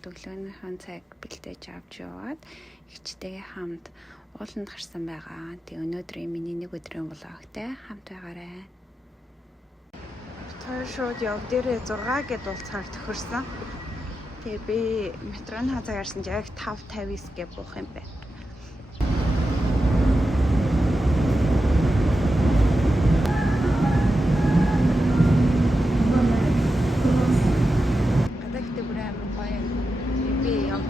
босоод өглөөнийхөө цаг бэлдээж авч яваад ихчтэйгээ хамт ууланд гарсан байгаа. Тэгээ өнөөдрийн миний нэг өдрийн влогтой хамт байгаарай. Тэр шууд яв дээрээ 6 гэд уулцаар тохирсон. Тэгээ би метроны хазаа гарсан чинь яг 5:59 гэ буух юм байна.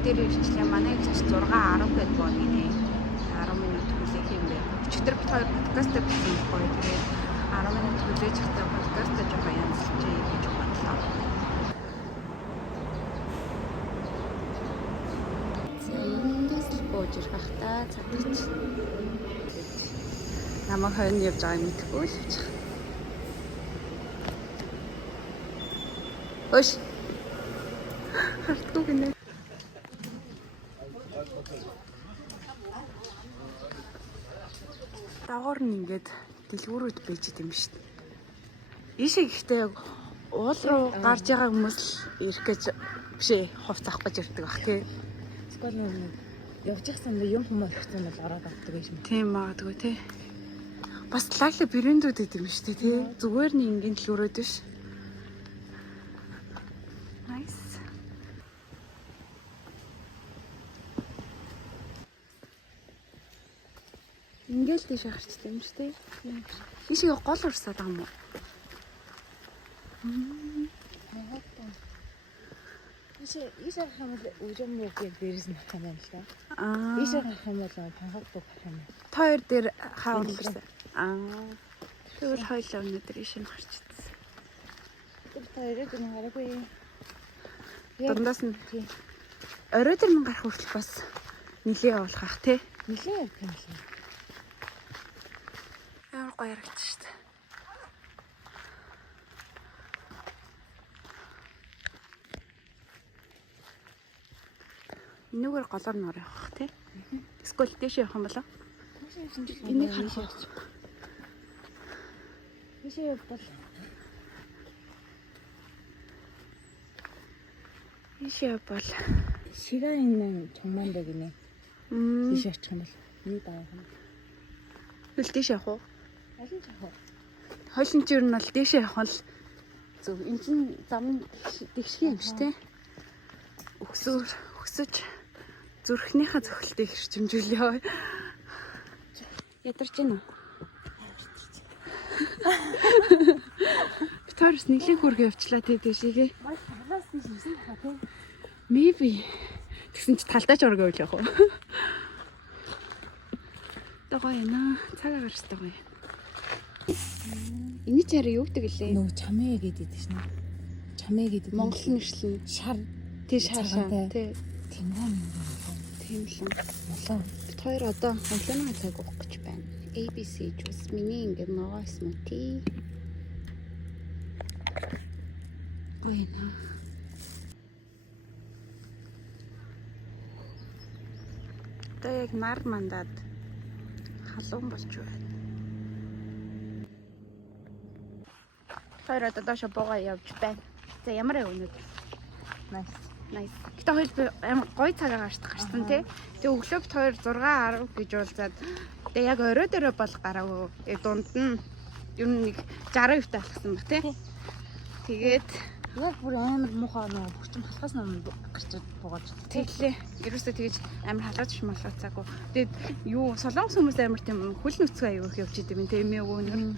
Тэр ирчлээ манай их 6:10 гэд бооны нэ 10 минут хүлээх юм бэ. Өчигдөр бид хоёр подкаст хийсэн гоё. Тэгээд 10 минут хүлээж ихтэй подкаст жоохон янзлж гэж бодлоо. Зэндээс л бууж ирэх та цагч. Намайг хойно явж байгааг мэдэхгүй л явчих. Өш. Хартгүй гинэ. Дагуур нь ингээд дэлгүүрүүд байж идэм шүү дээ. Ийшээ гэхдээ уул руу гарч байгаа хүмүүс л ирэх гэж бишээ хувц авах гэж ирдэг бах тий. Скол нэг явж ихсэн юм хүмүүс ихсэн бол ороод авдаг юм шиг. Тийм магадгүй тий. Бас лайла брэндүүд идэм шүү дээ тий. Зүгээр нь ингийн дэлгүүрүүд биш. Nice. Ингээл тийш гарчтай юм шүү дээ. Ийшээ гол урсаад байгаа юм уу? Ийшээ хамт үрэн мөг яг дээрээс нь хах юм байна л да. Ийшээ хах юм бол панхаг бүх хах юм. Та хоёр дээр хаавар ирсэн. Тэгвэл хоёлаа өнөдөр ийшээ гарччихсан. Тэр хоёрыг нь хараагүй. Дундаас нь орой дээр мэн гарах хүртэл бас нилээ явуулах ах тий. Нилээ явах юм шиг. Ямар гоё ярагч шүү дээ. Энэгээр голоор нор явах тий. Эсвэл дэше явах юм болоо. Энийг харах. Дэше явбал. Дэше явбал. Шигаа энэ чумаандаа гинэ. Дэше очих юм бол юу даах юм. Хөл дэше явах уу? Алин жахаа. Хойлон ч ер нь бол дэше явах л зөв. Энд чинь зам дэгших юм шүү тий. Өксөж зүрхнийхаа цохилтыг хэрчимжүүлээ. Ядарч байна уу? Битэрс нэглэг хөргөө явчлаа тий дэшигээ. Хагаас тийш ирсэн хаа тий. Maybe. Тэгсэн чи талдаач оргоо үл явах уу? Тагоо яна. Цагаа гарчтай гоё. Эний чараа юу гэдэг лээ? Нөгөө чамээ гэдэг шнэ. Чамээ гэдэг Монгол нэрлэн шар тий шар тий. Тэмдэн Тийм л. болоо. Бид хоёр одоо өглөөний цаг уух гэж байна. ABC juice миний ингээд могоо смути. Гойна. Одоо яг нар мандаад халуун болж байна. Хоёр одоо доош буугаа явж байна. За ямар өнөдөр. Nice. Гэтэ хоёр амар гоё цагаа гарсан тий. Тэгээ өглөө бит хоёр 6:10 гэж уулзаад тэгээ яг орой дээрээ бол гараагүй. Дунд нь ер нь нэг 60 втай алхсан баг тий. Тэгээд яг бүр амар муухай нөгөө бүрчим халахаас өмнө гарчаад буугаад тэглээ. Ерөөсөө тэгэж амар халаач биш малгацаагүй. Тэгээд юу солонгос хүмүүс амар тийм хөл нүцгэн аяг явж идэв юм тий эмээ өвөнөр.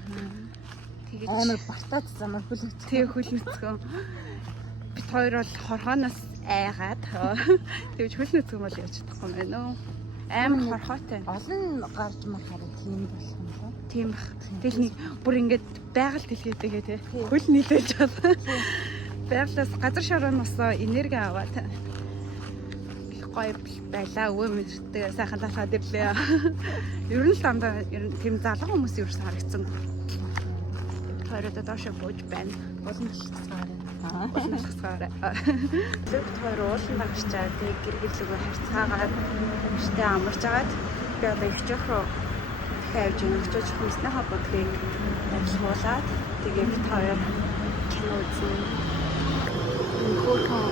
Тэгээд амар бартаад замаар хөл нүцгэн. Тэг хөл нүцгэн. Бид хоёр бол хорхооноос айгаад тэгж хөл нүцгэн бол явж чадахгүй юм байна уу? Амар хорхоотой. Олон гарч махаар тийм болох юм байна. Тийм бах. Тэгэл нэг бүр ингээд байгаль дэлгээтэйгээ тий. Хөл нийлээж байна. Байгалаас газар шороноос энерги аваад гоё байлаа өвөө мэдтэй сайхан талхаад ирлээ. Ер нь л дандаа тийм залуу хүмүүс юу ч харагдсан. Хоёроо доош бууж байна. Болон хэлцгаараа. Зөв хоёр уулын гарчаа тэг гэргэлгүй харьцаагаад штэ амарч агаад би одоо өвчөх рүү дахиад явж хүснээ хабуудгийг ажиллуулад тэгээ бид хоёр кино үзэн хөөрхөн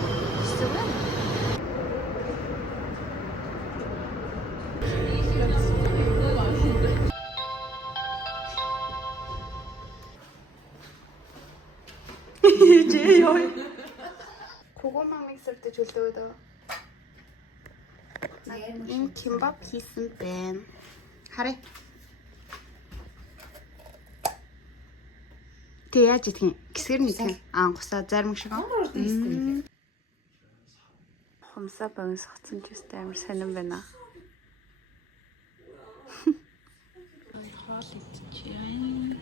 고구마 믹서도 줄도도. 김밥 хийсэн байна. Харъя. Тэг яаж идэх юм? Гисгэр нэгэн гусаа зарим шиг аа. Хумсаа богиносгоцсон ч үстэй амар сонирн байна. Хоол идчихээ.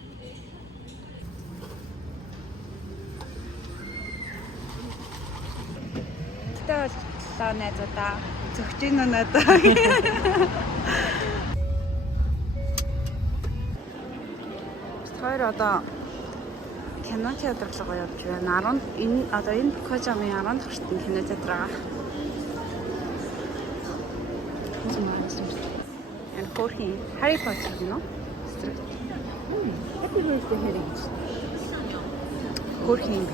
Тэтэл найзуудаа зөгч ийн надаа. Хоёр одоо кино театр руу явж байна. Энэ Кожамын 10 дахь шатны кино театр байгаа. Энэ хөрхийн Harry Potter кино. Happy birthday Harry гэж. Хөрхийн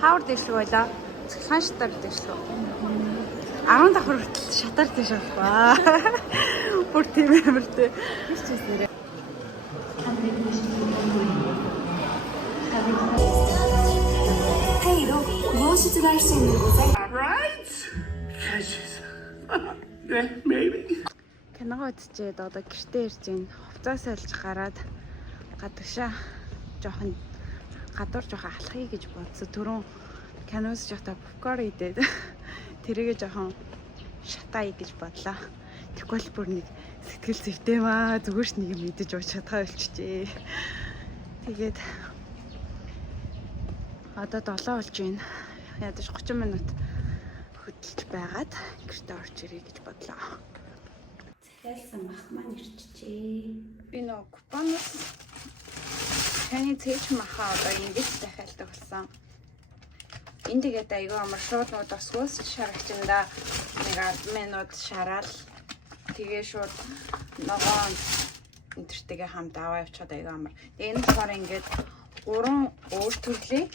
Хавар дэш рүү байлаа. Цэглэн шатар дэш рүү. 10 давхар хүртэл шатар дэш боллоо. Бүр тийм амартай. Тийч үсээрээ. 회의로 무엇이든 할 수 있는 곳에 Right? Yeah, maybe. Киногоо үзчихээд одоо гэртээ ирж байна. Хувцас олж гараад гадагшаа жоохон гадуур жоохон алхахыг гэж бодсон. Түрүүн кино үзэж байхдаа попкорн идээд тэрийгээ жоохон шатаая гэж бодлоо. Тэгвэл бүр нэг сэтгэл зүйтэймаа зүгээр ч нэг юм идэж ууж чадхаа болчихжээ. Тэгээд одоо 7 болж байна. Ядаж 30 минут хөдөлж байгаад гэртээ орж ирээ гэж бодлоо. Захиалсан мах маань ирчихжээ. Би нөө купоноос таны цээч маха одоо ингэж захиалдаг болсон. Энд тэгээд айгүй амар шууд нууд осгоос шарагчанда нэг 10 минут шараал тэгээ шууд ногоон энтертэйгээ хамт аваа явчихад айгүй амар. Тэгээ энэ болохоор ингээд 3 өөр төрлийн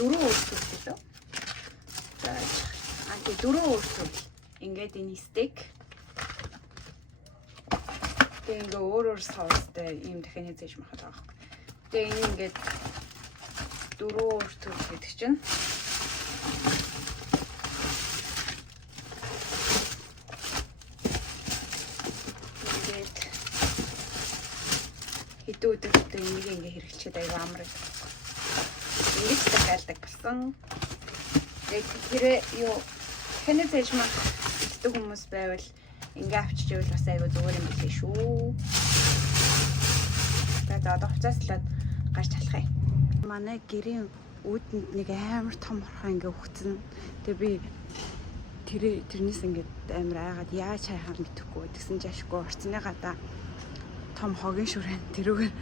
4 өөр төрлийн лөө. За тэгээ 4 өөр төрөл. Ингээд энэ стейк. Тэгээ ингээ өөр соустай ийм дахин хийж махад байгаа юм. Тэгээ энэ ингээд 4 өөр төрөл гэдэг чинь. Ингээд хэдэн өдөртөө энийг ингээ хэрэглчихэд аяга амар. Ингэж дахиалдаг болсон. Яг хэрэг юу хэнэ зэж мах гэдэг хүмүүс байвал ингээ авчиж ивэл бас айгүй зүгээр юм билээ шүү. Тэгээд одоо хувцаслаад гарч талах юм. Манай гэрийн үүдэнд нэг амар том хорхоо ингээ өгцөн. Тэгээ би тэрнээс ингээ амар айгаад яаж хайхаа мэдэхгүй. Тэгсэн ч ашгүй орцны гадаа том хогийн шүрэн тэрүүгээр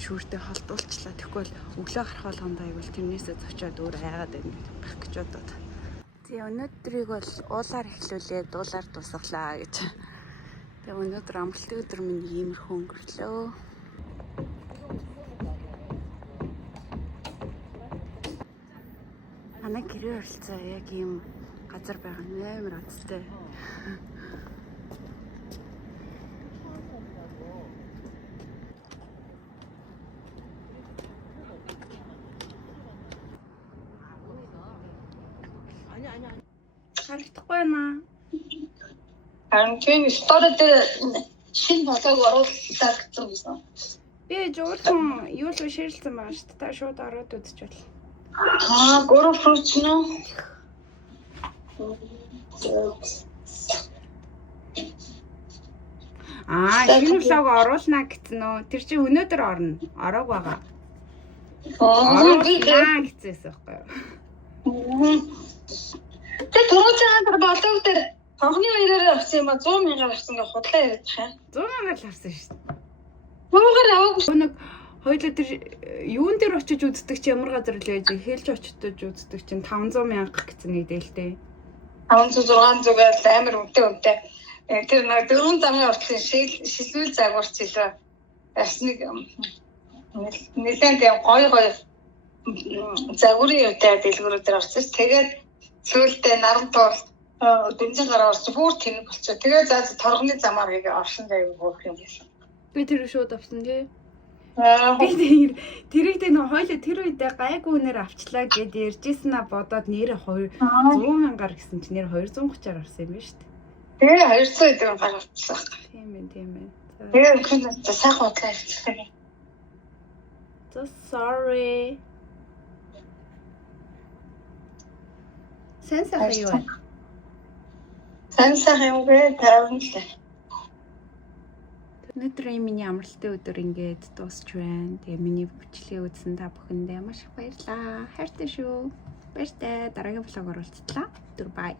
шүүртэй холдуулчлаа. Тэгвэл өглөө гарах болгонд айвал тэрнээсээ зочоод өөр айгаад байна байх гэж бодоод. Тэгээ өнөөдрийг бол уулаар эхлүүлээд уулаар дуусгалаа гэж. Тэгээ өнөөдөр амралтын өдөр минь иймэрхүү өнгөрлөө. Манай гэрээ оролцоо яг ийм газар байгаа нээр азтай. Харагдахгүй байна. Харин тийм стори дээр шинэ болоог оруулаад гэсэн юм. Би жуулсан юу л ширэлсэн байгаа шүү дээ. Та шууд ороод үзчихвэл. Гурав фручно. Шинэ влог оруулна гэсэн нөө. Тэр чинь өнөөдөр орно. Ороог байгаа. Гэсэн байхгүй юу? Тэгээ түрүүчээр болоог дээр хонхны баяраар авсан юм а 100 мянгаар авсан гэж худлаа яриад байгаа. 100 мянгаар л авсан шүү дээ. Муугаар аваагүй. Нэг хоёул тэр юун дээр очиж үздэг чи ямар газар л байж хэлж очиж үздэг чинь 500 мянга гэсэн нэг дээлтэй. 500 600-аар амар үнэтэй. Тэр нэг 4 замын уртлын шилбэл загварч илүү ясныг нэлээд гоё загварын үедээ дэлгүүрүүдээр орсон. Тэгээд сүүлдээ наран туул дэмжин гараа орсон бүр тэнэг болчихоо. Тэгээд за торгоны замаар гээ оршин заяг гоох юм гэсэн. Би тэр шууд авсан тий. Би тэрийг нэг хоёул тэр үедээ гайгүй нэр авчлаа гэд ярьжсэн а бодоод нэр 100,000-аар гэсэн чи нэр 230-аар авсан юм байна шүү дээ. Тэгээ 200 эдгээр гаргацсан. Тийм ээ. Тэгээ хүн сайхан утлаа ирчихсэн. So sorry. Сайн сайхан юу вэ? Сайн сайхан юм гээ тавьсан л. Өнөөдрийн миний амралтын өдөр ингээд дуусч байна. Тэгээ миний бичлэгийг үзсэн та бүхэндээ маш их баярлалаа. Хайртай шүү. Баяртай. Дараагийн влог оруулцлаа. Түр бай.